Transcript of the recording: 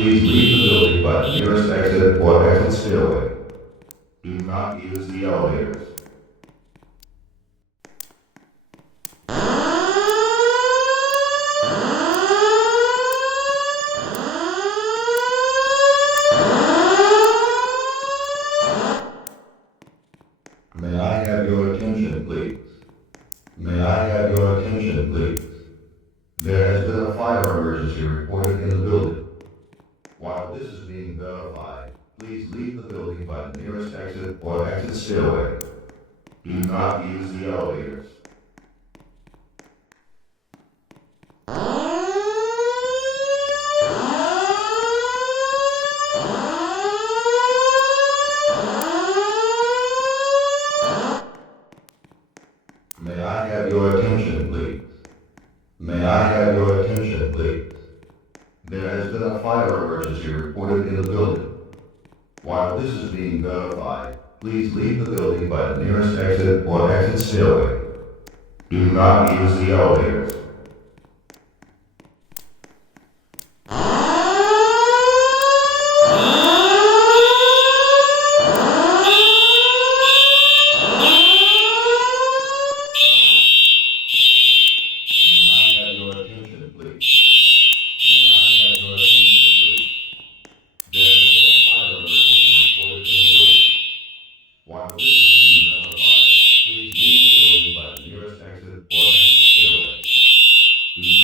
please leave the building by the nearest exit or exit stairway. Do not use the elevators. May I have your attention, please? May I have your attention, please? There has been a fire emergency reported in the building. While this is being verified, please leave the building by the nearest exit or exit stairway. Do not use the elevators. May I have your attention, please? May I have your attention, please? There has been a fire emergency reported in the building. While this is being verified, please leave the building by the nearest exit or exit stairway. Do not use the elevators.